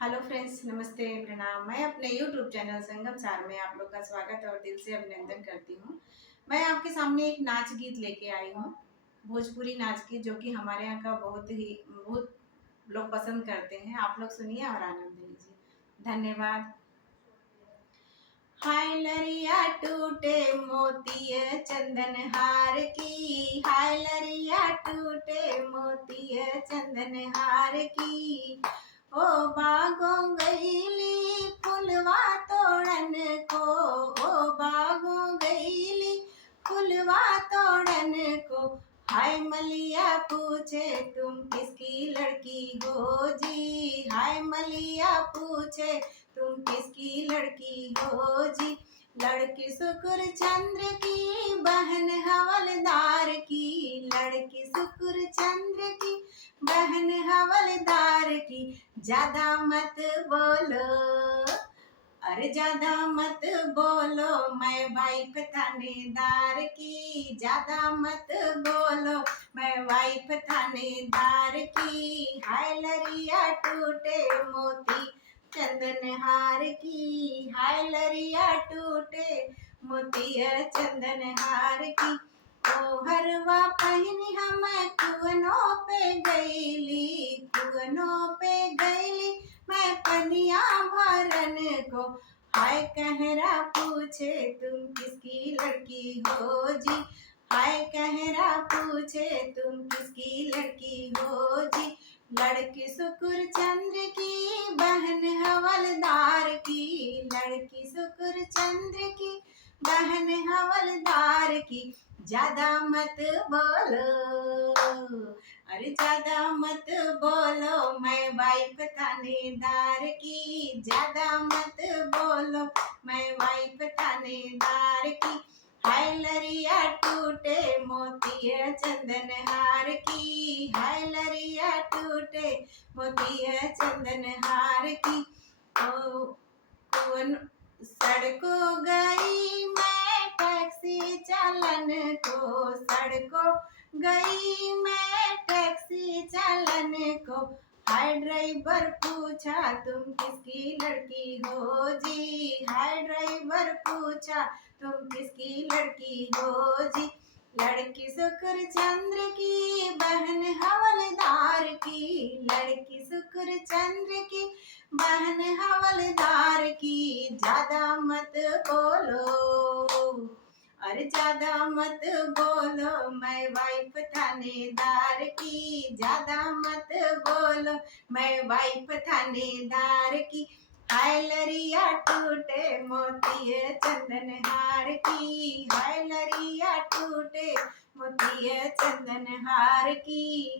Hello friends, नमस्ते, प्रणाम। मैं अपने यूट्यूब चैनल संगम सार में आप लोग का स्वागत और दिल से अभिनंदन करती हूँ। मैं आपके सामने एक नाच गीत लेके आई हूँ, भोजपुरी नाच गीत, जो कि हमारे यहाँ का बहुत लोग पसंद करते हैं। आप लोग सुनिए और आनंद लीजिए। धन्यवाद। हाय लरिया टूटे मोती चंदन हार की, हाय लरिया टूटे मोती चंदन हार की। ओ बागो गईली फुलवा तोड़न को, ओ बागो गईली फुलवा तोड़न को। हाय मलिया पूछे तुम किसकी लड़की हो जी, हाय मलिया पूछे तुम किसकी लड़की हो जी। लड़की शुक्र चंद्र की बहन हवलदार की, लड़की शुक्र चंद्र की बहन हवलदार की। ज्यादा मत बोलो, अरे ज्यादा मत बोलो, मैं वाइफ थानेदार की। ज्यादा मत बोलो, मैं वाइफ थानेदार की। हाय लरिया टूटे मोती चंदन हार की, हाय लरिया टूटे मोतिया चंदन हार की। ओ हरवा पहनी हम कुवनों पे गईली, कुवनों पे गईली मैं पनिया भरन को। हाय कहरा पूछे तुम किसकी लड़की हो जी, हाय कहरा पूछे तुम किसकी लड़की हो जी। लड़की शुक्र चंद्र की बहन हवलदार की, लड़की शुक्र चंद्र की बहन हवलदार की। ज्यादा मत बोलो, अरे ज्यादा मत बोलो, मैं वाइफ थानेदार की। ज्यादा मत बोलो, मैं वाइफ थानेदार की। हाय लरिया टूटे मोतिया चंदन हार की, हाय लरिया टूटे मोतिया चंदन हार की। ओ कौन सड़कों गई मैं टैक्सी चालन को, सड़कों गई मैं टैक्सी चालन को। हाय ड्राइवर पूछा तुम किसकी लड़की हो जी, हाय ड्राइवर पूछा तुम किसकी लड़की हो जी। लड़की शुक्र चंद्र की बहन हवलदार की, लड़की शुक्र चंद्र की बहन हवलदार की। ज्यादा मत बोलो, अरे ज्यादा मत बोलो, मैं वाइफ थानेदार की। ज्यादा मत बोलो, मैं वाइफ थानेदार की। हाय लरिया टूटे मोतिये चंदन हार की, हाय लरिया टूटे मोतिये चंदन हार की।